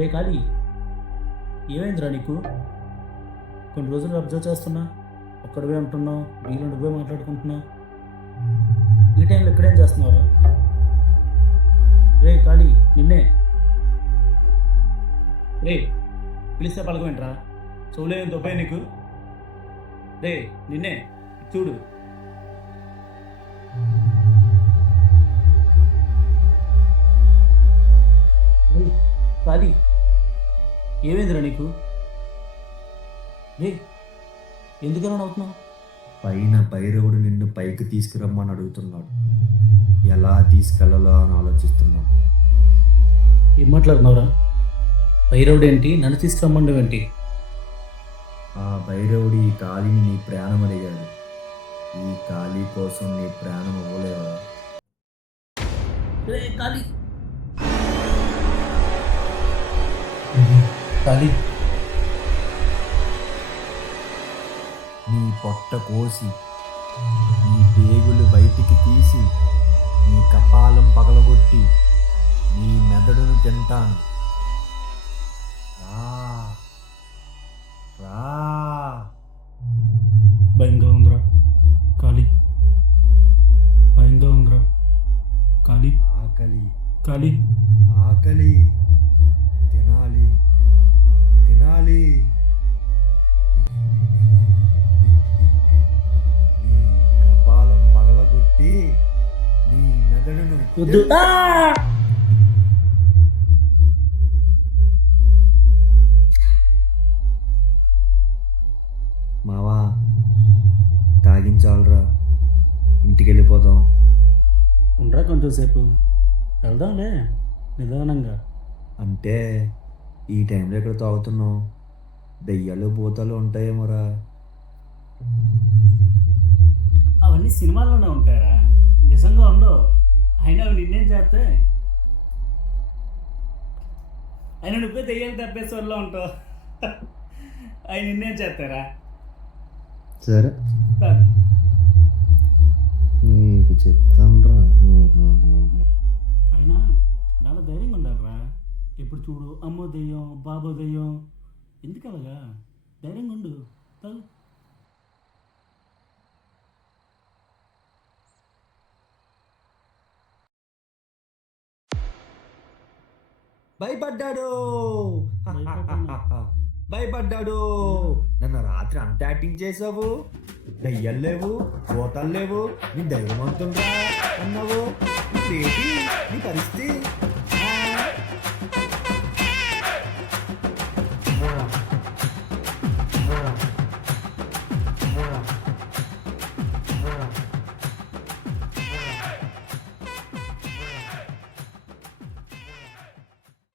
రే ఖాళీ, ఏమైందిరా నీకు? కొన్ని రోజులు అబ్జర్వ్ చేస్తున్నా, ఒక్కడివే ఉంటున్నావు, వీళ్ళు నువ్వే మాట్లాడుకుంటున్నావు. ఈ టైంలో ఇక్కడేం చేస్తున్నావురా? రే ఖాళీ, నిన్నే. రే, పిలిస్తే పలకమేంట్రా? చెవులేం దొబ్బాయి నీకు? రే నిన్నే, చూడు. రే ఖాళీ, ఏమైందిరా నీకు? రే, ఎందుకలా నవ్వుతున్నావు? పైన భైరవుడు నిన్ను పైకి తీసుకురమ్మని అడుగుతున్నాడు. ఎలా తీసుకెళ్లాలో అని ఆలోచిస్తున్నావు. ఏం మాట్లాడుతున్నావురా? భైరవుడు ఏంటి, నన్ను తీసుకురమ్మండు ఏంటి? ఆ భైరవుడు ఈ కాళీని నీ ప్రాణం అడిగాడు. ఈ కాళీ కోసం నీ ప్రాణం ఇవ్వలేవా? రే ఖాళీ, ఖాళీ, నీ పొట్ట కోసి నీ పేగులు బయటికి తీసి నీ కపాలం పగలగొట్టి నీ మెదడును తింటాను. రా రా. భయంగా ఉందిరా ఖాళీ, భయంగా ఉందిరా ఖాళీ. ఆకలి ఖాళీ, ఆకలి, తినాలి తినాలి. నీ కపాలం పగలగొట్టి నీ మెదడును వద్దు. మావా, తాగించాలరా, ఇంటికి వెళ్ళిపోదాం. ఉండరా కొంచెం సేపు, వెళ్దాంలే నిదానంగా. అంటే ఈ టైంలో ఇక్కడ తాగుతున్నావు? దెయ్యాలు భూతాలు ఉంటాయేమోరా. అవన్నీ సినిమాల్లోనే ఉంటాయరా, నిజంగా ఉండవు. అయినా అవి నిన్నేం చేస్తే? అయినా నువ్వే దెయ్యాలు తప్పేసరిలో ఉంటావు. అవి నిన్నేం చేస్తారా? సరే, కాదు. నీకు చెప్తానురా. అయినా నాలో ధైర్యంగా ఉండాలిరా. ఎప్పుడు చూడు అమ్మో దెయ్యం, బాబో దెయ్యం, ఎందుకు అలాగా? ధైర్యంగా ఉండు. తాగు. భయపడ్డాడు భయపడ్డానా? భయపడ్డాడు. నన్ను రాత్రి అంత యాక్టింగ్ చేసావు, దయ్యాలు లేవు, భూతాలు లేవు, నీ ధైర్యవంతుందా అన్నావు. ఏంటి నీ పరిస్థితి?